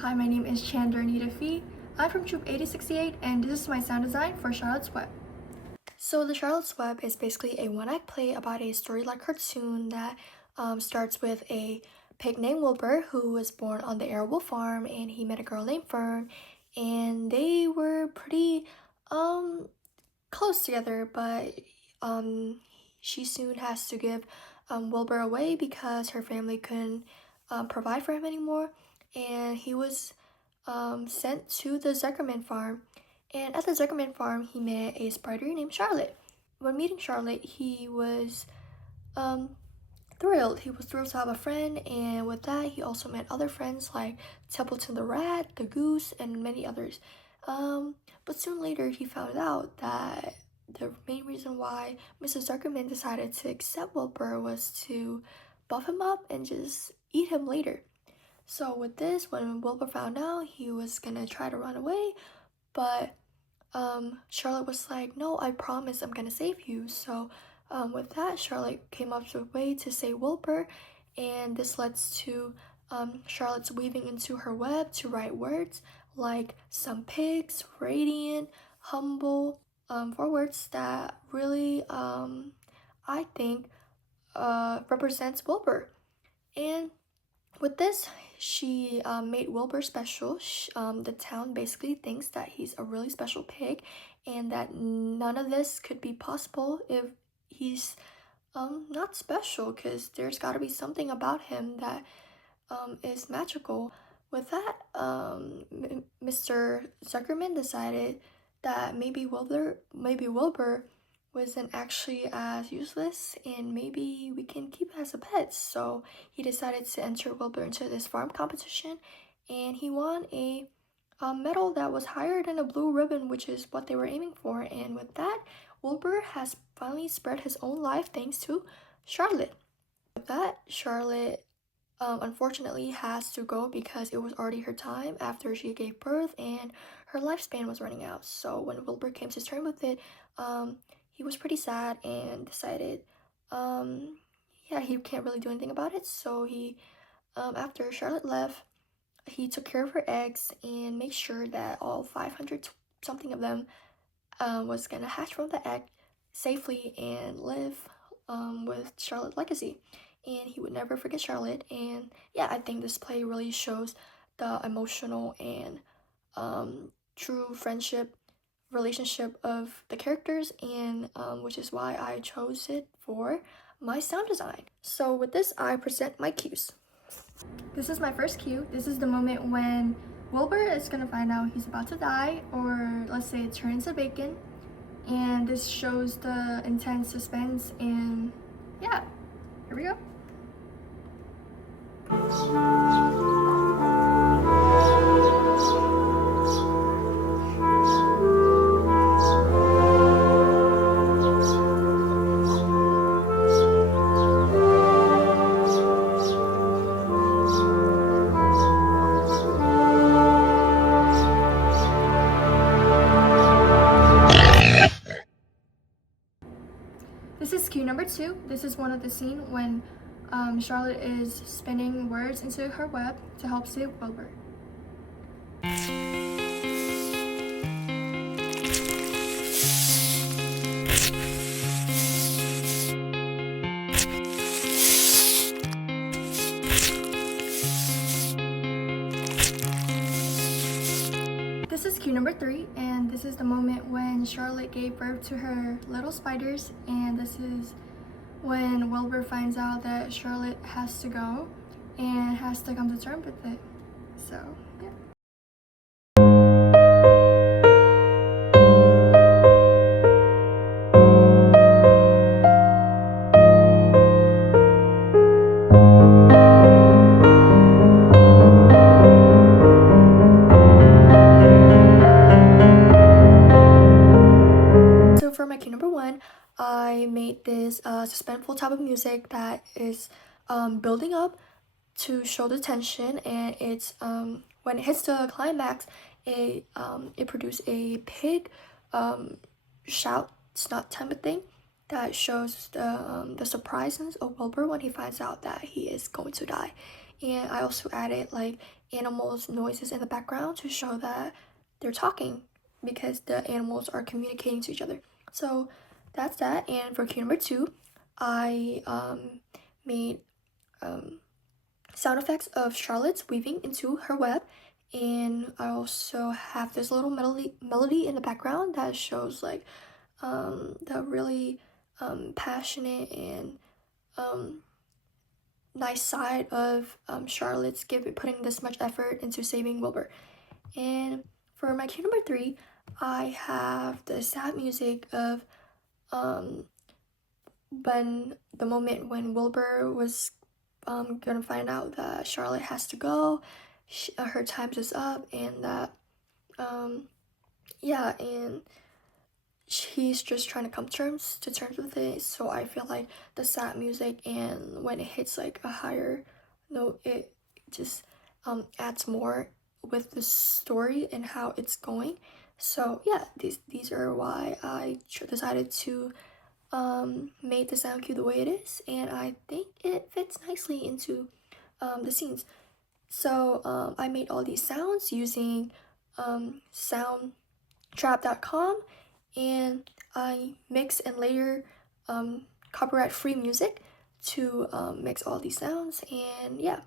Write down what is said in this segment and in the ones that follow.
Hi, my name is Chandaranita. I'm from Troupe 8068, and this is my sound design for Charlotte's Web. So the Charlotte's Web is basically a one-act play about a story-like cartoon that starts with a pig named Wilbur who was born on the arable farm, and he met a girl named Fern, and they were pretty close together, but she soon has to give Wilbur away because her family couldn't provide for him anymore, and he was sent to the Zuckerman farm. And at the Zuckerman farm, he met a spider named Charlotte. When meeting Charlotte, he was um, thrilled. He was thrilled to have a friend, and with that, he also met other friends like Templeton the rat, the goose, and many others. But soon later, he found out that the main reason why Mrs. Zuckerman decided to accept Wilbur was to buff him up and just eat him later. So with this, when Wilbur found out, he was gonna try to run away, but Charlotte was like, no, I promise I'm gonna save you. So with that, Charlotte came up with a way to save Wilbur, and this leads to Charlotte's weaving into her web to write words like some pigs, radiant, humble, four words that really, I think, represents Wilbur. And with this, she made Wilbur special. The town basically thinks that he's a really special pig, and that none of this could be possible if he's not special, because there's got to be something about him that is magical. With that, Mr. Zuckerman decided that maybe Wilbur wasn't actually as useless, and maybe we can keep it as a pet. So he decided to enter Wilbur into this farm competition, and he won a medal that was higher than a blue ribbon, which is what they were aiming for. And with that, Wilbur has finally spread his own life thanks to Charlotte. With that, Charlotte unfortunately has to go because it was already her time after she gave birth, and her lifespan was running out. So when Wilbur came to his turn with it, he was pretty sad and decided, yeah, he can't really do anything about it. So he, after Charlotte left, he took care of her eggs and made sure that all 500 something of them was gonna hatch from the egg safely and live with Charlotte's legacy. And he would never forget Charlotte. And yeah, I think this play really shows the emotional and true friendship relationship of the characters, and which is why I chose it for my sound design. So with this, I present my cues. This is my first cue. This is the moment when Wilbur is gonna find out he's about to die, or let's say turn into bacon, and this shows the intense suspense. And yeah, here we go. This is cue number 2. This is one of the scene when Charlotte is spinning words into her web to help save Wilbur. This is cue number 3, and this is the moment when Charlotte gave birth to her little spiders, and this is when Wilbur finds out that Charlotte has to go and has to come to terms with it. So, yeah. So for my cue number 1, I made this suspenseful type of music that is building up to show the tension, and it's when it hits the climax, it produces a pig shout snot type of thing that shows the surprises of Wilbur when he finds out that he is going to die. And I also added like animals' noises in the background to show that they're talking because the animals are communicating to each other. So that's that. And for cue number 2, I made sound effects of Charlotte's weaving into her web, and I also have this little melody in the background that shows like the really passionate and nice side of Charlotte's putting this much effort into saving Wilbur. And for my cue number 3, I have the sad music of when the moment when Wilbur was gonna find out that Charlotte has to go, her time is up, and that yeah, and he's just trying to come to terms with it. So I feel like the sad music, and when it hits like a higher note, it just adds more with the story and how it's going. So yeah, these are why I decided to made the sound cue the way it is, and I think it fits nicely into the scenes. So I made all these sounds using soundtrap.com, and I mix and layer copyright-free music to mix all these sounds. And yeah,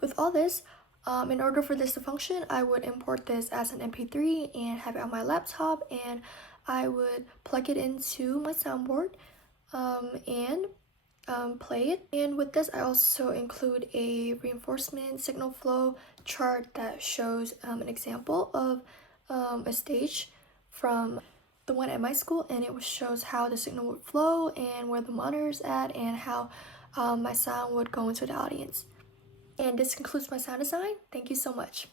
with all this, in order for this to function, I would import this as an MP3 and have it on my laptop, and I would plug it into my soundboard and play it. And with this, I also include a reinforcement signal flow chart that shows an example of a stage from the one at my school, and it shows how the signal would flow and where the monitor's at and how my sound would go into the audience. And this concludes my sound design. Thank you so much.